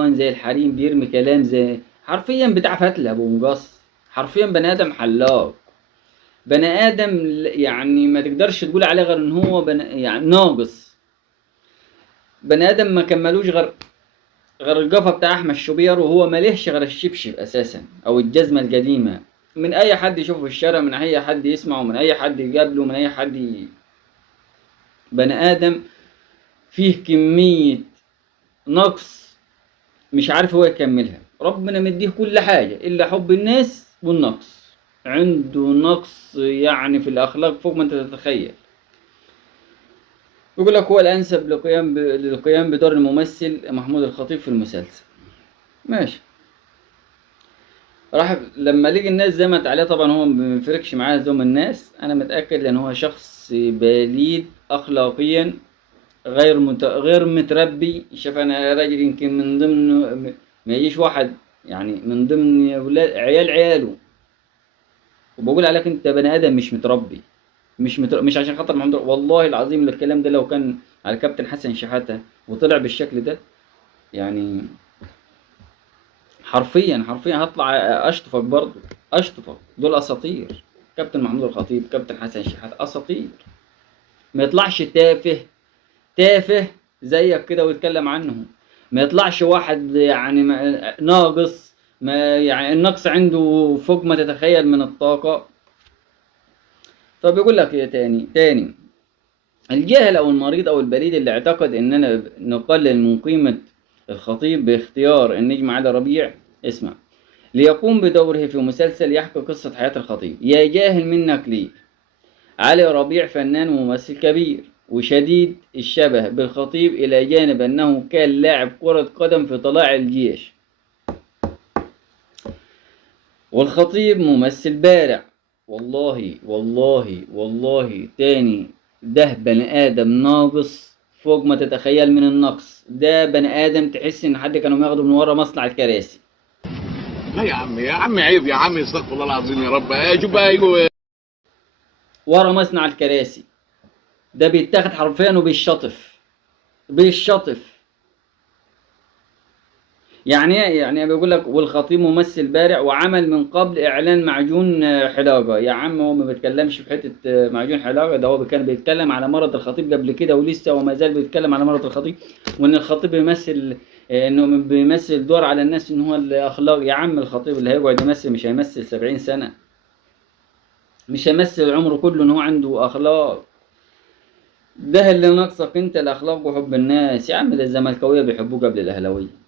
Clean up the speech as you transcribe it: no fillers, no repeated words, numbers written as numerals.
زي الحريم، بيرمي كلام زي حرفيا بتاع فتلة ابو مقص. حرفيا بني ادم حلاق، بني ادم يعني ما تقدرش تقول عليه غير ان هو يعني ناقص. بني ادم ما كملوش غير القفا بتاع احمد شوبير، وهو مالهش غير الشبشب اساسا او الجزمه القديمه. من اي حد يشوفه في الشارع، من اي حد يسمعه، من اي حد يقابله، من اي حد بني ادم فيه كميه نقص مش عارف هو يكملها. ربنا مديه كل حاجة إلا حب الناس والنقص. عنده نقص يعني في الأخلاق فوق ما أنت تتخيل. يقول لك هو الأنسب للقيام بدور الممثل محمود الخطيب في المسلسل. ماشي. راح لما لقي الناس زمت عليه، طبعا هو ما بيفرقش معاه زوم الناس، أنا متأكد لأن هو شخص بليد أخلاقيا، غير متربي. شاف أنا راجل يمكن من ضمن، ما يجيش واحد يعني من ضمن عياله وبقول عليك انت بني ادم مش متربي. مش عشان خاطر محمد، والله العظيم الكلام ده لو كان على كابتن حسن شحاته وطلع بالشكل ده، يعني حرفيا هطلع اشطفك برضه. اشطفك، دول اساطير. كابتن محمود الخطيب، كابتن حسن شحاته، اساطير. ما يطلعش تافه زيك كده ويتكلم عنهم. ما يطلعش واحد يعني ناقص، ما يعني النقص عنده فوق ما تتخيل من الطاقة. فبيقول لك ايه تاني، الجاهل او المريض او البليد اللي اعتقد اننا نقلل من قيمة الخطيب باختيار النجم علي ربيع، اسمع، ليقوم بدوره في مسلسل يحكي قصة حياة الخطيب. يا جاهل منك ليه؟ علي ربيع فنان وممثل كبير وشديد الشبه بالخطيب، إلى جانب أنه كان لاعب كرة قدم في طلاع الجيش، والخطيب ممثل بارع. والله تاني، ده بني آدم ناقص فوق ما تتخيل من النقص. ده بني آدم تحس إن حد كانوا ياخدوا من ورا مصنع الكراسي. لا يا عم، يا عم عيب، يا عم استغفر الله العظيم يا رب. شوف بقى ايوه، ورا مصنع الكراسي. ده بيتاخد حرفيا وبيشطف. يعني ايه؟ يعني بيقول لك والخطيب ممثل بارع وعمل من قبل اعلان معجون حلاقه. يا عم هو ما بيتكلمش في حته معجون حلاقه، ده هو كان بيتكلم على مرض الخطيب قبل كده ولسه وما زال بيتكلم على مرض الخطيب، وان الخطيب بيمثل انه بيمثل دور على الناس ان هو الاخلاق. يا عم الخطيب اللي هيقعد يمثل مش هيمثل 70 سنه، مش هيمثل عمره كله ان هو عنده اخلاق. ده اللي ناقصك انت، الاخلاق وحب الناس. يا عم ده الزملكاويه بيحبوه قبل الاهلاويه.